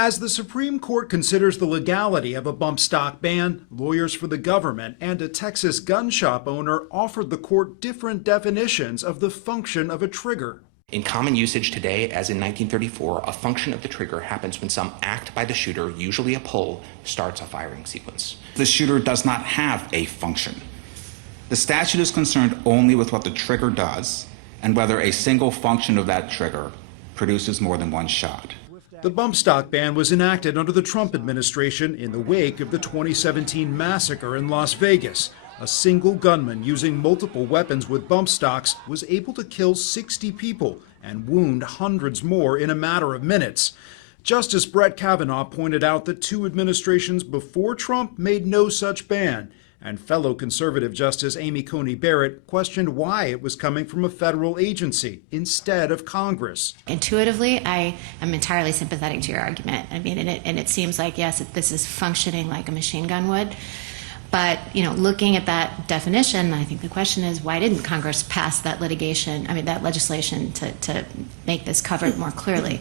As the Supreme Court considers the legality of a bump stock ban, lawyers for the government and a Texas gun shop owner offered the court different definitions of the function of a trigger. In common usage today, as in 1934, a function of the trigger happens when some act by the shooter, usually a pull, starts a firing sequence. The shooter does not have a function. The statute is concerned only with what the trigger does and whether a single function of that trigger produces more than one shot. The bump stock ban was enacted under the Trump administration in the wake of the 2017 massacre in Las Vegas. A single gunman using multiple weapons with bump stocks was able to kill 60 people and wound hundreds more in a matter of minutes. Justice Brett Kavanaugh pointed out that two administrations before Trump made no such ban, and fellow conservative Justice Amy Coney Barrett questioned why it was coming from a federal agency instead of Congress. Intuitively, I am entirely sympathetic to your argument. I mean, and it seems like, yes, this is functioning like a machine gun would. But, looking at that definition, I think the question is, why didn't Congress pass that legislation to make this covered more clearly?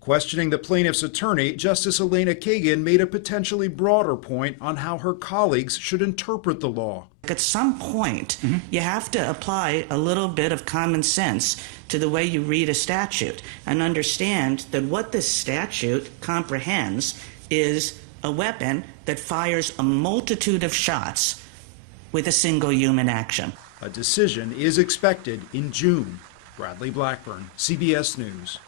Questioning the plaintiff's attorney, Justice Elena Kagan made a potentially broader point on how her colleagues should interpret the law. At some point, you have to apply a little bit of common sense to the way you read a statute and understand that what this statute comprehends is a weapon that fires a multitude of shots with a single human action. A decision is expected in June. Bradley Blackburn, CBS News.